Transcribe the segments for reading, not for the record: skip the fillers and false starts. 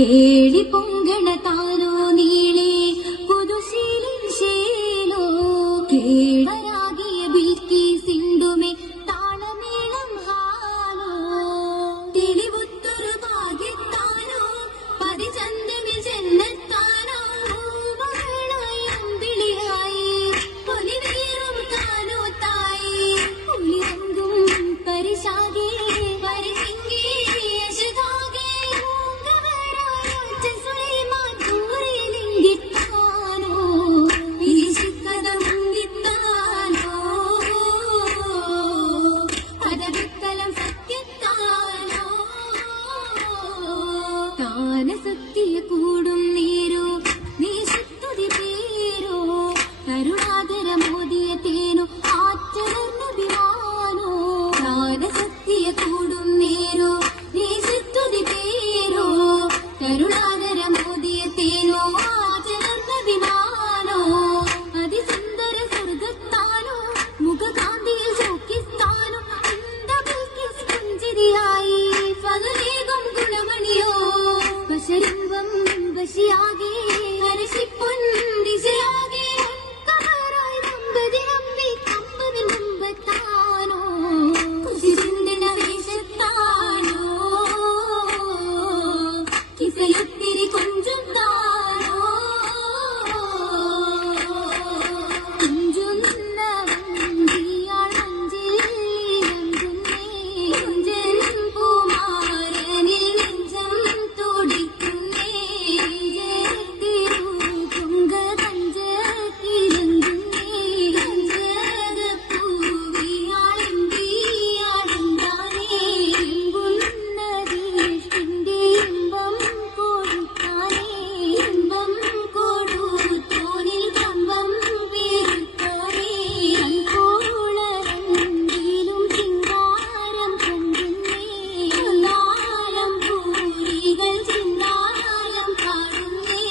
കേളി പൊങ്കണ താനോ നീളെ പുതുശീലിൻ ശേലോ കേളരാകിയ ബിൽക്കി സിണ്ടുമേ താളമേളം ഹാലോ തെളിവുത്തൊരു ഭാഗ്യത്താനോ പതിചന്തമിൽ ജന്നത്താനോ മകളായും വിളിയായി പൊലിവേറും താനോ തായി ഉളിരങ്കും പരിശാകെ പരിസിംഗി യശദാകെ സത്യ കൂടും നേരോ നീ ശുദ്ധി പേരോ കരുണാതര മോദിയ തേനോ ആറ്റലർന്ന വിമാനോ സത്യ കൂടും നേരോ നീ ശുദ്ധി പേരോ കരുണാതര മോദിയ തേനോ ആറ്റലർന്ന വിമാനോ അതിസുന്ദര സ്വർഗത്താനോ മുഖകാന്തിയിൽ ചോക്കിസ്ഥാനോ പുഞ്ചിരിയായി പകലേകം ഗുണമണിയോ പശരിമ്പം വശിയാകെ ഹരശിപ്പൊൻ ദിശയാകെ കമറായി നമ്പതി നമ്പി കമ്പവിൽ നമ്പത്താനോ കുശിചിന്തന വേഷത്താനോ കിസയൊത്തിരി കൊഞ്ചും താനോ കുഞ്ചുന്ന വഞ്ചിയാൾ മഞ്ചിൽ നമ്പുന്നേ കുഞ്ചൻ പൂമാരനിൽ നെഞ്ചം തുടിക്കുന്നേ കുങ്ക കഞ്ചത്തിരങ്ങുന്നേ കഞ്ചകപ്പൂവിയാളെന്തിയാടുന്നാനേ ഇമ്പുന്നതീഷ്ടിന്റെ ഇമ്പം കൊടുത്താനേ ഇമ്പം കൊടുത്തോനിൽ കമ്പം വീഴ്ത്താനേ കൺകോളരണ്ടിലും ചിങ്കാരം കണ്ടുന്നേ നാളം പൂരികൾ ചിന്നാരം പാടുന്നേ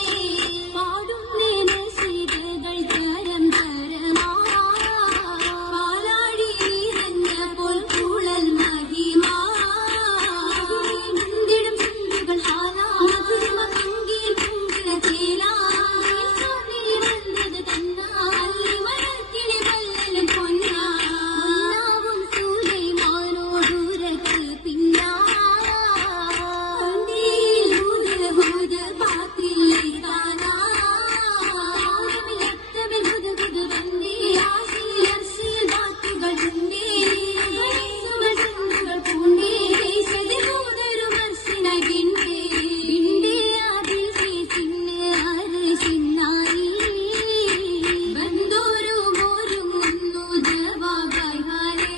പാടുന്നേ നശിതകൾ തരം തരമാ പാലാടി നിറഞ്ഞ പോൽ കൂളൽ മഹിമാ മുന്തിടും ചിന്തുകൾ ഹാലാ മധുരമ പങ്കിൽ പൂങ്കിട ചേലാ സ്വാമിനി വന്നത് തന്നാ അല്ലി മലർക്കിളി വല്ലലും പൊന്നാ പൊന്നാവും സുലൈമാനോടുരക്ക് പിന്നാ ഹൂദ പാത്തില്ലേ താനാ ലത്തമിൽ ഹുദുഹുദു വന്നേ ആശിൽ അർശിൽ വാക്കുകൾ ഉണ്ടേ സുമ ചിന്തകൾ പൂണ്ടേ സതിമൂതരു മർശിനായി വിണ്ടേ അതിൽ ചേച്ചിന്ന് അർശിനായി ബന്ധോരും ഒരുങ്ങുന്നു ജവാബായി ഹാലേ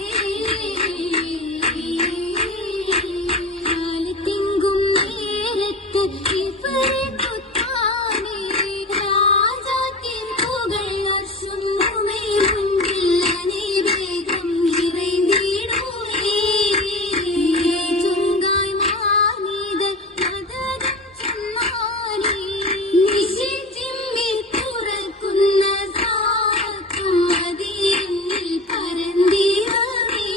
തിങ്കും നേരത്ത് ഇവരെക്കുത്താനേ രാജാത്തിൻ പുകൾ അർശും മുമ്പിൽ അനേകം നിറൈന്തിടുമേ ചുങ്കായ് മാനിത മദനം ചെന്നാനേ നിശിച്ചിമ്മിൽ തുറക്കുന്ന സാക്കും മതിയെന്നിൽ പരന്തിവമേ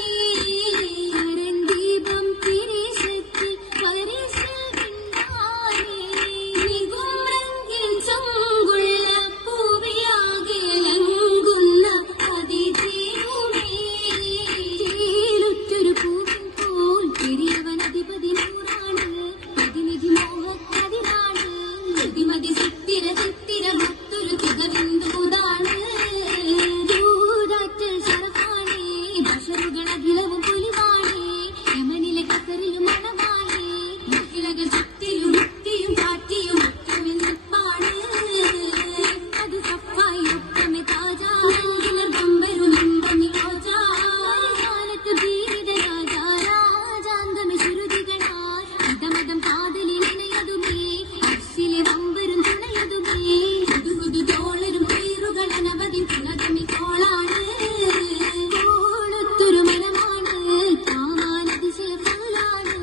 പരന്ദീപം തിരിശത്ത് പരിശൽ വിണ്ടാനേ നികുമ്രങ്കിൽ ചൊങ്കുള്ള പൂവിയാകെ ലംഘുന്ന അതിജീവുമേ ചേലുറ്റൊരു പൂവിൻ പോൽ പെരിയവൻ അധിപതി നൂറാണ് പ്രതിനിധി മോഹക്കതിരാണ് ശ്രുതിമതി ചിത്തിര ചിത്തിര മറ്റൊരു തികവിന്ദൂതാണ് ദൂതാറ്റൽ ശരഫാണേ ബഷറുകൾ അഖിലവും പുലിവാണേ യമനിലെ കസറിലും മണവാണേ മുക്കിലകൾ ചുറ്റിയും മുത്തിയും കാറ്റിയും അറ്റമിൽ നിൽപ്പാണ് അത് സഫായി ഒപ്പമെ താജാ കിലർ ബമ്പരും ഇമ്പമി റോജാ കാലത്ത് ഭീരിത രാജാ രാജാന്തമെ ശ്രുതികളാൽ ഇതമതം കാതലിൽ ഇണയതുമേ അർശിലെ വമ്പരും തുണയതുമേ ഹുദുഹുദു തോളരും പേരുകൾ അനവധി പുലകമി തോളാണ് കോളത്തൊരു മനമാണ് കാമാനതിശയ പോലാണ്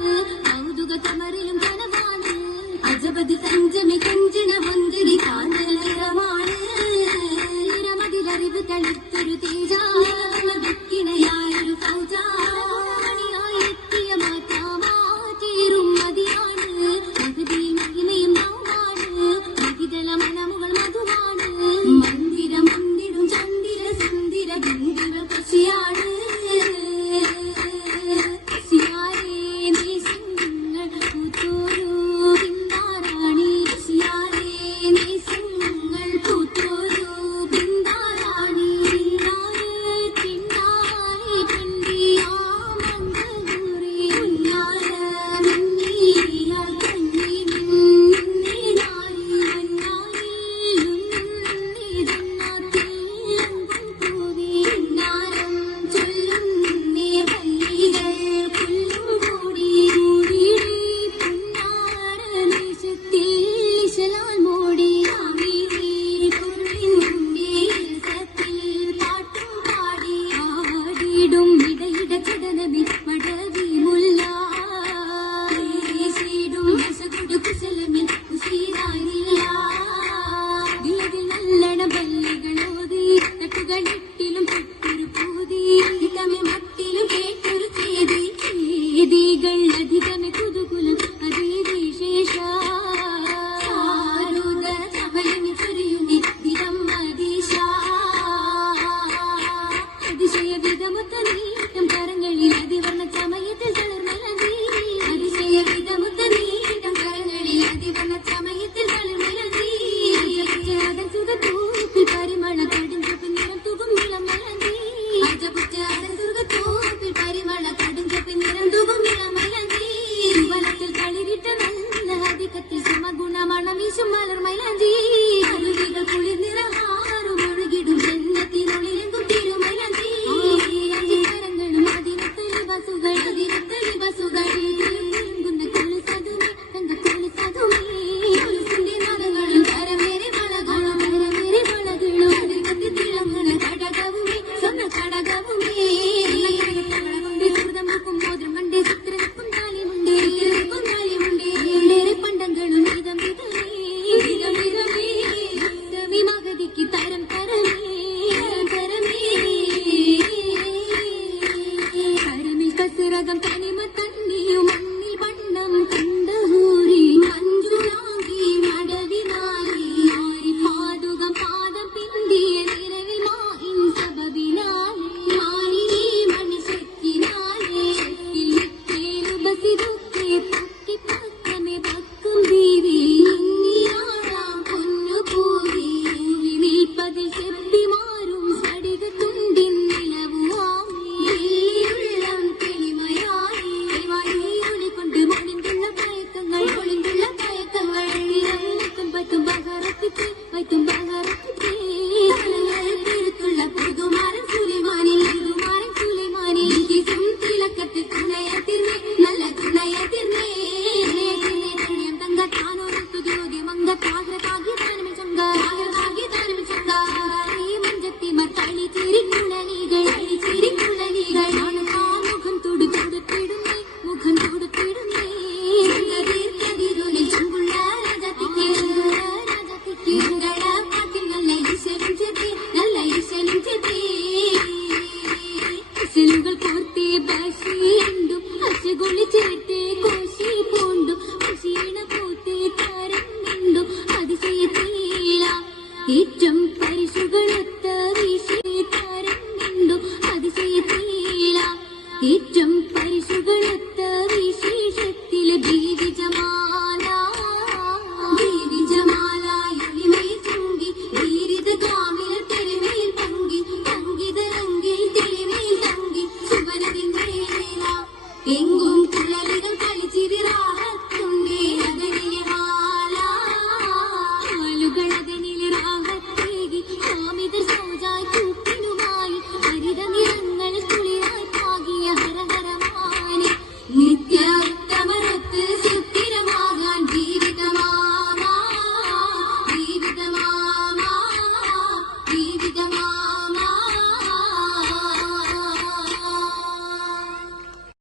അധികമേ